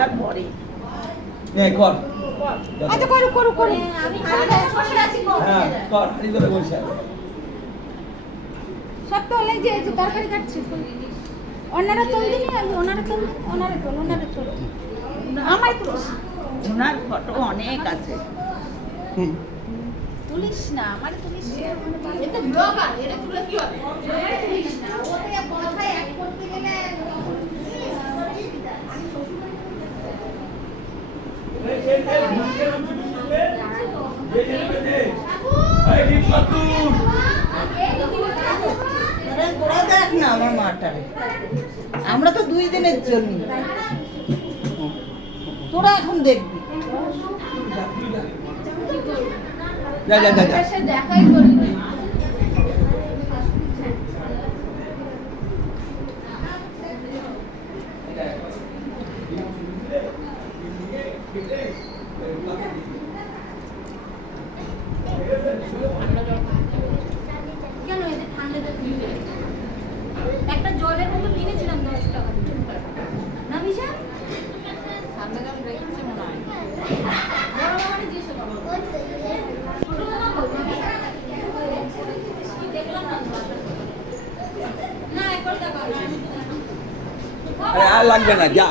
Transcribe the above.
এবার পরে কর আচ্ছা করো করো করো আমি বসে আছি হ্যাঁ কর হাড়ি ধরে বসে আছি। সব তো অনেক যে তরকারি কাটছে ওনারা চলছে না ওনারা চল ওনারা চল আমার পুলিশ ওনার ফটো অনেক আছে পুলিশ না আমার পুলিশ এটা ব্লগার এটা তুলে কি হবে পুলিশ না ওতে কথায় এক করতে গেলে দেখ না আমার মাটারে আমরা তো 2 দিনের জন্য তোরা এখন দেখবি যা যা যা যা সে দেখাই করি কেন এই ঠান্ডাটা একটা জলের মতো কিনেছিলাম 10 টাকা না বিশা ঠান্ডা জল রেখেছে মনে হয় বড় মানে দিয়েছে ছোট মামা বলবে দেখলাম না একবার দেখা আরে আর লাগবে না যা